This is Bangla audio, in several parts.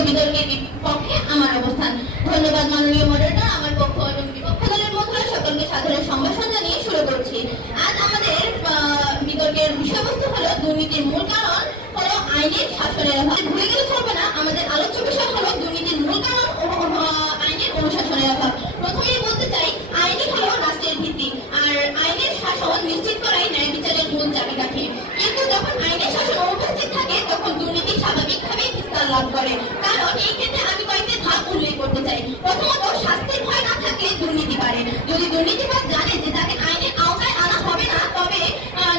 বিতর্কের পক্ষে আমার অবস্থান। ধন্যবাদ মাননীয় মডেলটা আমার পক্ষ এবং বিপক্ষ দলের সকলকে সাধারণ সম্ভাষণ জানিয়ে শুরু করছি। আজ আমাদের বিতর্কের বিষয়বস্তু হলো দুর্নীতির মূল কারণ হলো আইনের শাসনের অভাব। ভুলে গেলে চলবে না আমাদের আলোচ্য বিষয় হলো দুর্নীতির মূল কারণ ও আহ, আইনের অনুশাসনের অভাব প্রথমেই বলতে চাই আইনই হলো রাষ্ট্রের ভিত্তি আর আইনের শাসন নিশ্চিত করাই ন্যায় বিচারের মূল চাবিকাঠি কিন্তু যখন আইনের শাসন অনুপস্থিত থাকে তখন দুর্নীতি স্বাভাবিকভাবেই বিস্তার লাভ করে কারণ এই ক্ষেত্রে আমি কয়েকটি ধাপ উল্লেখ করতে চাই প্রথমত শাস্তির ভয় না থাকলে বাড়ে যদি দুর্নীতিবাদ জানে যে তাকে আইনের আওতায় আনা হবে না, তবে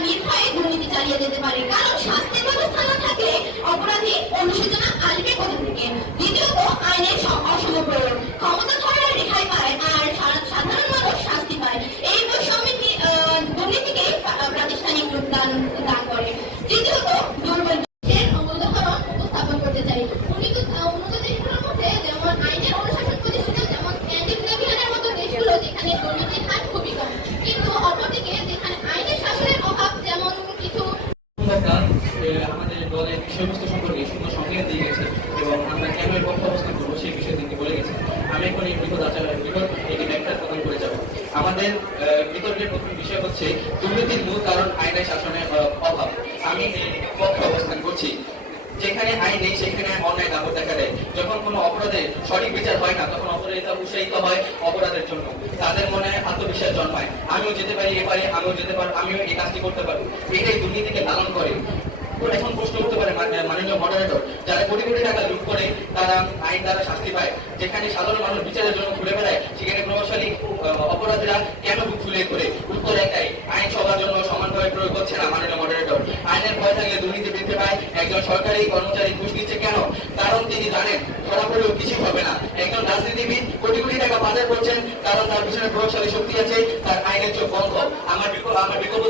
নির্ভয়ে দুর্নীতি চালিয়ে যেতে পারে। কারণ শাস্তির ব্যবস্থা না থাকলে অপরাধী অনুশোচনা আসবে কোথা থেকে আমাদের দলের বিষয়বস্তু সম্পর্কে সুন্দর সংকেত দিয়ে গেছে এবং আমরা কেন এর পক্ষে অবস্থান করব সেই বিষয়ে তিনি বলে গেছেন। আমি এখন এই বিপদ আচার বিপদ এই ব্যাখ্যা প্রদান করে যাব। আমাদের বিতর্কের প্রথম বিষয় হচ্ছে দুর্নীতির মূল কারণ আইনের শাসনের অভাব। আমি পক্ষে অবস্থান করছি। যেখানে আইন নেই, সেখানে অন্যায় দাপট দেখা দেয়। যখন কোনো অপরাধে সঠিক বিচার হয় না, তখন অপরাধীরা উৎসাহিত হয় অপরাধের জন্য। তাদের মনে আত্মবিশ্বাস জন্মায়। আমিও যেতে পারি এ পারি আমিও যেতে পারি, আমিও এই কাজটি করতে পারব। এটাই দুর্নীতিকে লালন করে। এখন প্রশ্ন করতে পারে মান- মাননীয় মডারেটর যারা কোটি কোটি টাকা লুট করে, তারা আইন দ্বারা শাস্তি পায়। যেখানে সাধারণ মানুষ বিচারের জন্য ঘুরে বেড়ায়, সেখানে প্রভাবশালী অপরাধীরা কেন ফুলিয়ে করে উত্তর একটাই আইন সবার জন্য সমানভাবে প্রয়োগ হচ্ছে না মাননীয় মডারেটর আইনের ভয় থাকলে দুর্নীতি বৃদ্ধি পায় একজন সরকারি কর্মচারী ঘুষ দিচ্ছে কেন? কারণ তিনি জানেন, ধরা পড়লেও কিছু হবে না। একজন রাজনীতিবিদ কোটি কোটি টাকা বাজার করছেন, কারণ তার পিছনে প্রভাবশালী শক্তি আছে, তার আইনের চোখ বন্ধ। আমার বিকল্প আমার বিকল্প